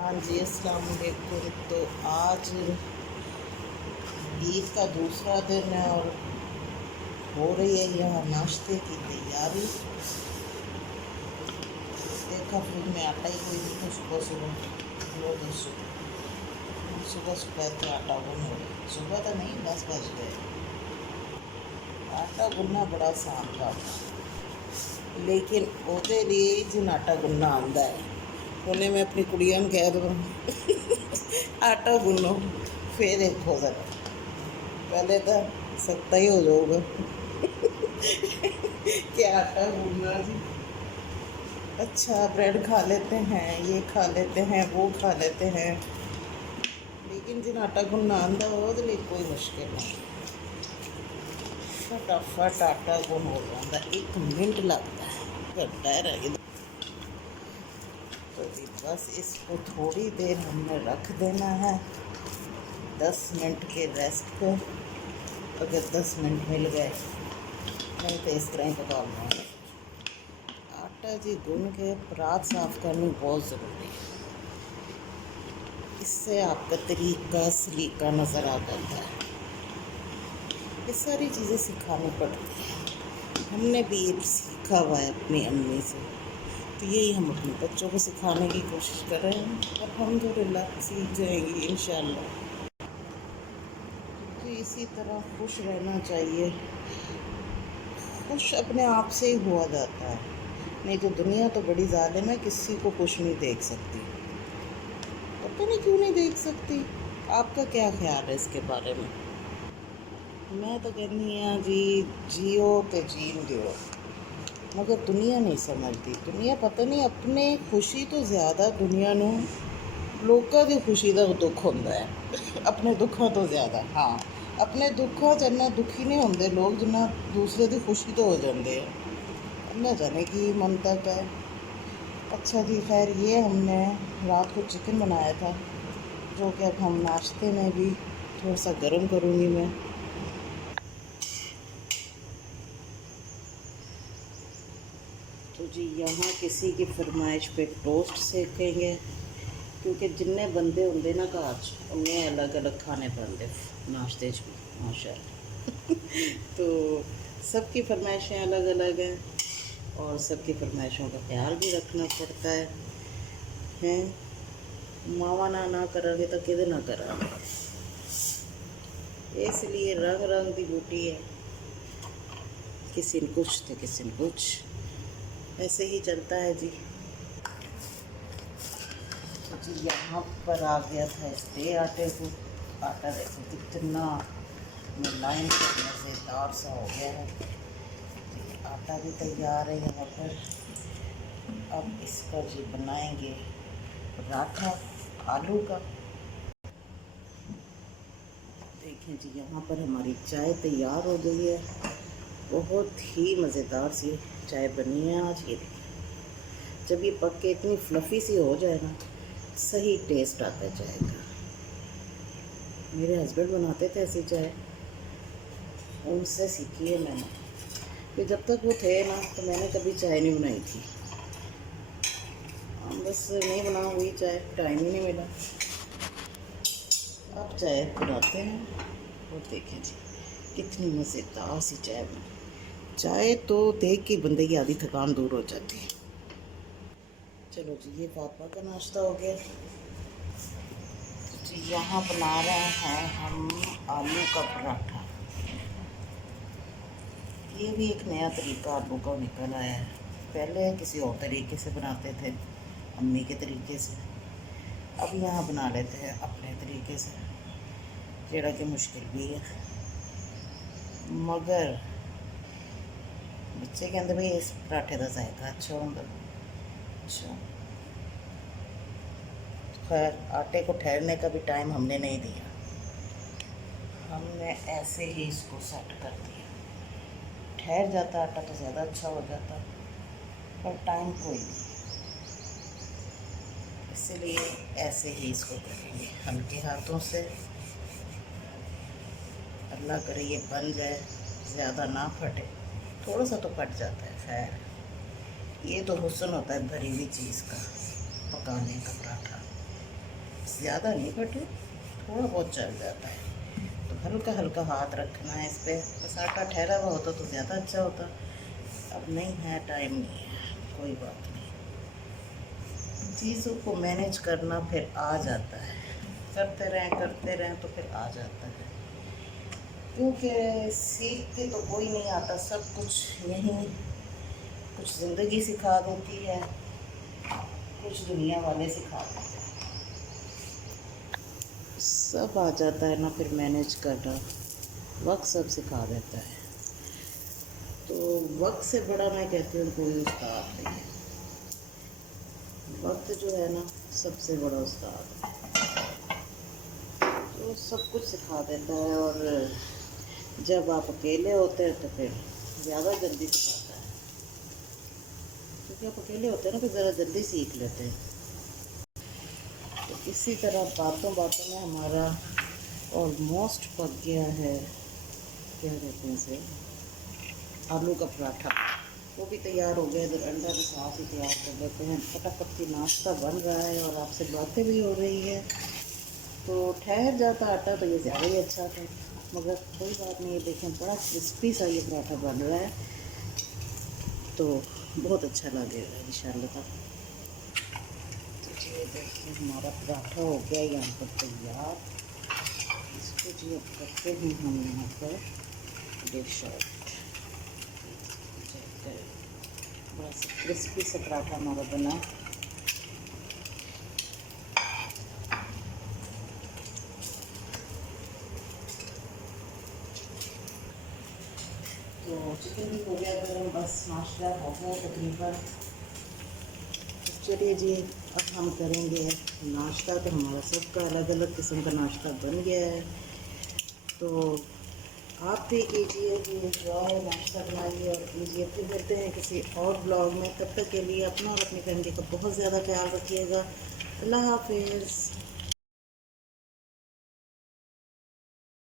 हाँ जी, अस्सलाम वालेकुम। तो आज ईद का दूसरा दिन है और हो रही है यहाँ नाश्ते की तैयारी। देखा फ्रिज में आटा ही कोई नहीं था सुबह सुबह। लो तो सुबह सुबह तो आटा गूंद हो गया। सुबह तो नहीं, 10 बज गए। आटा गूंदना बड़ा आसान काम है, लेकिन ਉਹਦੇ लिए जिन आटा गुनना आंदा है उन्हें मैं अपनी कुड़ियां कह दूँ आटा गुनो फिर देखो ज़रा, पहले तो सख्ता ही हो जाऊगा क्या आटा गूंदना जी। अच्छा, ब्रेड खा लेते हैं, ये खा लेते हैं, वो खा लेते हैं, लेकिन जिन आटा गुनना आंदा ਉਹਦੇ लिए कोई मुश्किल नहीं। फटाफट आटा गुन हो जाता, 1 मिनट लगता है, घंटा रह गया। तो बस इसको थोड़ी देर हमने रख देना है, 10 मिनट के रेस्ट पे। अगर 10 मिनट मिल गए, नहीं तो इस तरह ही पका लूँगा। आटा जी गुन के परात साफ़ करनी बहुत ज़रूरी है, इससे आपका तरीका सलीका नज़र आ जाता है। ये सारी चीज़ें सिखानी पड़ती हैं, हमने भी ये सीखा हुआ है अपनी अम्मी से, तो यही हम अपने बच्चों को सिखाने की कोशिश कर रहे हैं। अल्हम्दुलिल्लाह सीख जाएंगी इंशाल्लाह। तो इसी तरह खुश रहना चाहिए, खुश अपने आप से ही हुआ जाता है, नहीं तो दुनिया तो बड़ी ज़ालिम है, किसी को खुश नहीं देख सकती। पता नहीं क्यों नहीं देख सकती, आपका क्या ख्याल है इसके बारे में? मैं तो कहनी हाँ जी, जियो तो जीन दियो, मगर दुनिया नहीं समझती। दुनिया पता नहीं, अपने खुशी तो ज़्यादा दुनिया नूं लोगों की खुशी का दुख होता है अपने दुखों तो ज़्यादा। हाँ, अपने दुखों च इन्ना दुखी नहीं होंगे लोग जिन्ना दूसरे की खुशी तो हो जाते हैं। न जाने की मंतक है। अच्छा जी, खैर ये हमने रात को चिकन बनाया था, जो कि अब हम नाश्ते में भी थोड़ा सा गर्म करूँगी मैं। तो जी यहाँ किसी की फरमाइश पे टोस्ट सेकेंगे, क्योंकि जिन्ने बंदे होंगे ना घर उन्हें अलग अलग खाने पड़ते नाश्ते भी माशाल्लाह तो सबकी फरमाइशें अलग अलग हैं और सबकी फरमाइशों का ख्याल भी रखना पड़ता है। मावा ना करेंगे तो किधर ना करेंगे, इसलिए रंग रंग की बूटी है, किसी ने कुछ तो किसी ने कुछ, ऐसे ही चलता है जी। जी यहाँ पर आ गया था इसके आटे को, आटा देखो कितना मुलायम मज़ेदार सा हो गया है। आटा भी तैयार है यहाँ पर। अब इसका जी बनाएंगे पराठा आलू का। देखें जी यहाँ पर हमारी चाय तैयार हो गई है, बहुत ही मज़ेदार सी चाय बनी है आज। ये जब ये पक के इतनी फ्लफ़ी सी हो जाए ना, सही टेस्ट आता है चाय का। मेरे हस्बैंड बनाते थे ऐसी चाय, उनसे सीखी है मैंने, कि जब तक वो थे ना तो मैंने कभी चाय नहीं बनाई थी। हम बस नहीं बना हुई चाय, टाइम ही नहीं मिला। अब चाय बनाते हैं और देखें जी कितनी मज़ेदार सी चाय बनी। चाय तो देख के बंदे की आधी थकान दूर हो जाती है। चलो जी, ये पापा का नाश्ता हो गया जी। यहाँ बना रहे हैं हम आलू का पराठा। ये भी एक नया तरीका आलू का निकल आया है, पहले किसी और तरीके से बनाते थे, अम्मी के तरीके से। अब यहाँ बना लेते हैं अपने तरीके से, जेड़ा कि मुश्किल भी है, मगर बच्चे कहते भाई इस पराठे का जायका अच्छा होगा। अच्छा, खैर आटे को ठहरने का भी टाइम हमने नहीं दिया, हमने ऐसे ही इसको सेट कर दिया। ठहर जाता आटा तो ज़्यादा अच्छा हो जाता, पर टाइम कोई नहीं, इसलिए ऐसे ही इसको करेंगे हल्के हाथों से। अल्लाह करे ये बन जाए, ज़्यादा ना फटे, थोड़ा सा तो फट जाता है। खैर ये तो हुस्न होता है भरी हुई चीज़ का, पकाने का पराठा। ज़्यादा नहीं, बट थोड़ा बहुत चल जाता है। तो हल्का हल्का हाथ रखना है इस पर। बस आटा ठहरा हुआ होता तो ज़्यादा अच्छा होता। अब नहीं है, टाइम नहीं है, कोई बात नहीं। चीज़ों को मैनेज करना फिर आ जाता है, करते रहें तो फिर आ जाता है। क्योंकि सीख के तो कोई नहीं आता, सब कुछ यहीं कुछ ज़िंदगी सिखा देती है, कुछ दुनिया वाले सिखा देते हैं। सब आ जाता है ना फिर मैनेज करना, वक्त सब सिखा देता है। तो वक्त से बड़ा मैं कहती हूँ कोई उस्ताद नहीं है। वक्त जो है ना सबसे बड़ा उस्ताद है, तो सब कुछ सिखा देता है। और जब आप अकेले होते हैं तो फिर ज़्यादा जल्दी सिखाता है, क्योंकि आप अकेले होते हैं ना फिर ज़रा जल्दी सीख लेते हैं। तो इसी तरह बातों बातों में हमारा ऑलमोस्ट पक गया है, क्या कहते हैं इसे, आलू का पराठा। वो भी तैयार हो गया, इधर अंडा भी साथ ही तैयार कर लेते हैं। फटाफट की नाश्ता बन रहा है और आपसे बातें भी हो रही है। तो ठहर जाता आटा तो ये ज़्यादा ही अच्छा था, मगर कोई बात नहीं। ये देखें बड़ा क्रिस्पी सा ये पराठा बन रहा है, तो बहुत अच्छा लगेगा इंशाल्लाह। तो ये देखिए हमारा पराठा हो गया यहाँ पर तैयार। इसको जी अब करते हैं हम यहाँ पर डिश आउट। बड़ा सा क्रिस्पी सा पराठा हमारा बना। तो चिकन भी हो गया गरम, बस नाश्ता हो गया तकरीबन। चलिए जी, अब हम करेंगे नाश्ता। तो हमारा सबका अलग अलग किस्म का नाश्ता बन गया है, तो आप भी कीजिए कि एंजॉय, नाश्ता बनाइए और कीजिए। फिर मिलते हैं किसी और ब्लॉग में। तब तक के लिए अपना और अपनी फैमिली का बहुत ज़्यादा ख्याल रखिएगा। अल्लाह हाफिज़।